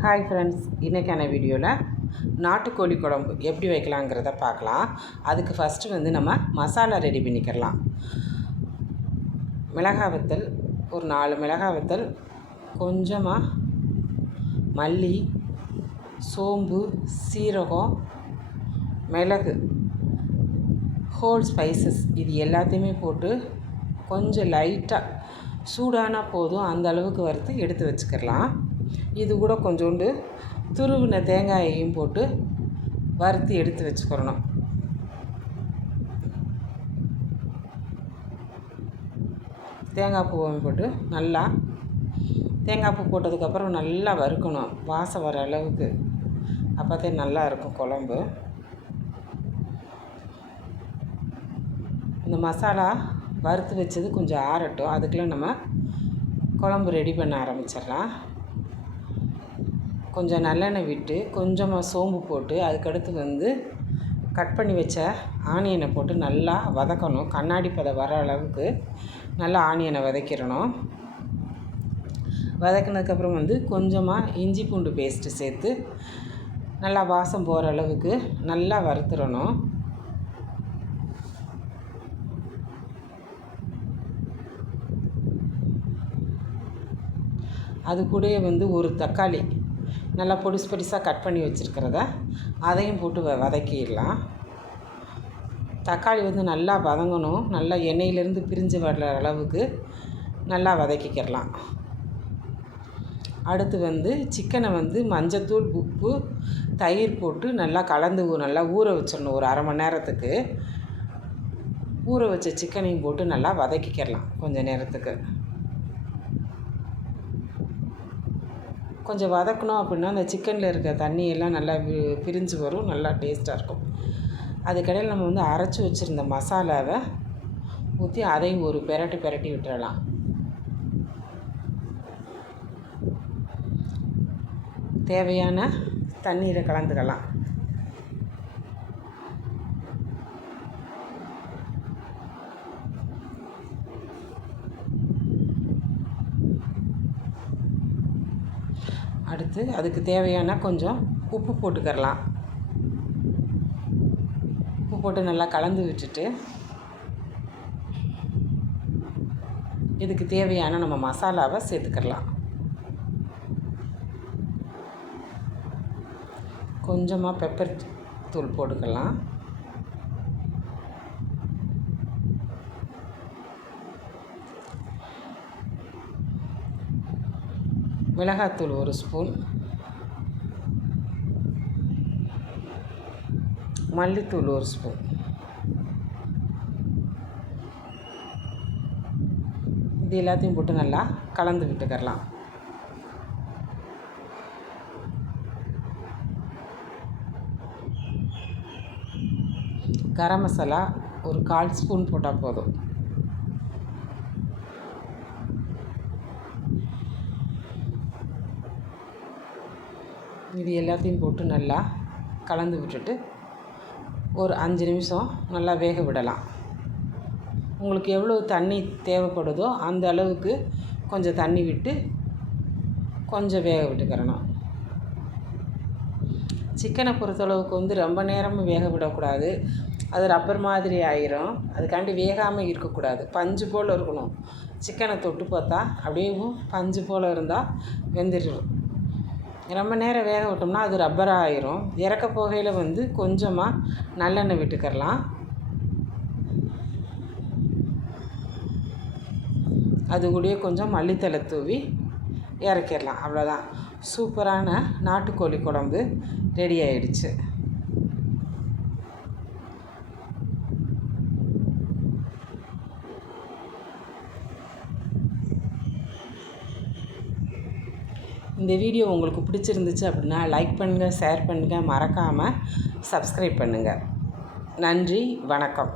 Hi friends, இன்றைக்கான வீடியோவில் நாட்டுக்கோழி குழம்பு எப்படி வைக்கலாங்கிறத பார்க்கலாம். அதுக்கு ஃபஸ்ட்டு நம்ம மசாலா ரெடி பண்ணிக்கிறலாம். மிளகாய் வத்தல், ஒரு 4 மிளகாய் வத்தல், கொஞ்சமாக மல்லி, சோம்பு, சீரகம், மிளகு, ஹோல் ஸ்பைசஸ் இது எல்லாத்தையுமே போட்டு கொஞ்சம் லைட்டாக சூடானா போதும் அந்த அளவுக்கு வறுத்து எடுத்து வச்சுக்கலாம். இது கூட கொஞ்சோண்டு துருவின தேங்காயையும் போட்டு வறுத்து எடுத்து வச்சுக்கிறணும். தேங்காய் பூவை போட்டு நல்லா தேங்காய் பூ போட்டதுக்கப்புறம் நல்லா வறுக்கணும், வாசம் வர அளவுக்கு. அப்போதே நல்லா இருக்கும் குழம்பு. இந்த மசாலா வறுத்து வச்சது கொஞ்சம் ஆறட்டும். அதுக்குள்ளே நம்ம குழம்பு ரெடி பண்ண ஆரம்பிச்சிடலாம். கொஞ்சம் நல்லெண்ணெய் விட்டு கொஞ்சமாக சோம்பு போட்டு அதுக்கடுத்து கட் பண்ணி வச்ச ஆனியனை போட்டு நல்லா வதக்கணும். கண்ணாடி பதம் வர அளவுக்கு நல்லா ஆனியனை வதக்கிடணும். வதக்கினதுக்கப்புறம் கொஞ்சமாக இஞ்சி பூண்டு பேஸ்ட்டு சேர்த்து நல்லா வாசம் போகிற அளவுக்கு நல்லா வறுத்துடணும். அது கூடயே ஒரு தக்காளி நல்லா பொடிசாக கட் பண்ணி வச்சுருக்கிறத அதையும் போட்டு வதக்கிடலாம். தக்காளி நல்லா வதங்கணும். நல்லா எண்ணெயிலேருந்து பிரிஞ்சு வர்ற அளவுக்கு நல்லா வதக்கிக்கிறலாம். அடுத்து சிக்கனை மஞ்சத்தூள், உப்பு, தயிர் போட்டு நல்லா கலந்து நல்லா ஊற வச்சிடணும். ஒரு அரை மணி நேரத்துக்கு ஊற வச்ச சிக்கனையும் போட்டு நல்லா வதக்கிக்கிறலாம். கொஞ்சம் நேரத்துக்கு கொஞ்சம் வதக்கணும். அப்படின்னா அந்த சிக்கனில் இருக்க தண்ணியெல்லாம் நல்லா பிரிஞ்சு வரும், நல்லா டேஸ்ட்டாக இருக்கும். அதுக்கடையில் நம்ம அரைச்சி வச்சுருந்த மசாலாவை ஊற்றி அதையும் ஒரு பெரட்டி விட்டுறலாம். தேவையான தண்ணீரை கலந்துக்கலாம். அடுத்து அதுக்கு தேவையான கொஞ்சம் உப்பு போட்டுக்கிறலாம். உப்பு போட்டு நல்லா கலந்து விட்டுட்டு இதுக்கு தேவையான நம்ம மசாலாவை சேர்த்துக்கிறலாம். கொஞ்சமாக பெப்பர் தூள் போட்டுக்கலாம். மிளகாத்தூள் 1 ஸ்பூன், மல்லித்தூள் 1 ஸ்பூன், இது எல்லாத்தையும் போட்டு நல்லா கலந்து விட்டுக்கலாம். கரம் மசாலா ஒரு 1/4 ஸ்பூன் போட்டால் போதும். இது எல்லாத்தையும் போட்டு நல்லா கலந்து விட்டுட்டு ஒரு 5 நிமிஷம் நல்லா வேக விடலாம். உங்களுக்கு எவ்வளோ தண்ணி தேவைப்படுதோ அந்த அளவுக்கு கொஞ்சம் தண்ணி விட்டு கொஞ்சம் வேக விட்டுக்கிறணும். சிக்கனை பொறுத்தளவுக்கு ரொம்ப நேரமும் வேக விடக்கூடாது. அது ரப்பர் மாதிரி ஆயிரும். அதுக்காண்டி வேகாமல் இருக்கக்கூடாது, பஞ்சு போல் இருக்கணும். சிக்கனை தொட்டு பார்த்தா அப்படியே பஞ்சு போல் இருந்தால் வெந்துடும். ரொம்ப நேரம் வேக விட்டோம்னா அது ரப்பராக ஆயிரும். இறக்க போகையில் கொஞ்சமாக நல்லெண்ணெய் விட்டுக்கிறலாம். அது கூடயே கொஞ்சம் மல்லித்தலை தூவி இறக்கிடலாம். அவ்வளோதான், சூப்பரான நாட்டுக்கோழி குழம்பு ரெடி ஆயிடுச்சு. இந்த வீடியோ உங்களுக்கு பிடிச்சிருந்துச்சு அப்படின்னா லைக் பண்ணுங்கள், ஷேர் பண்ணுங்கள், மறக்காமல் சப்ஸ்கிரைப் பண்ணுங்கள். நன்றி, வணக்கம்.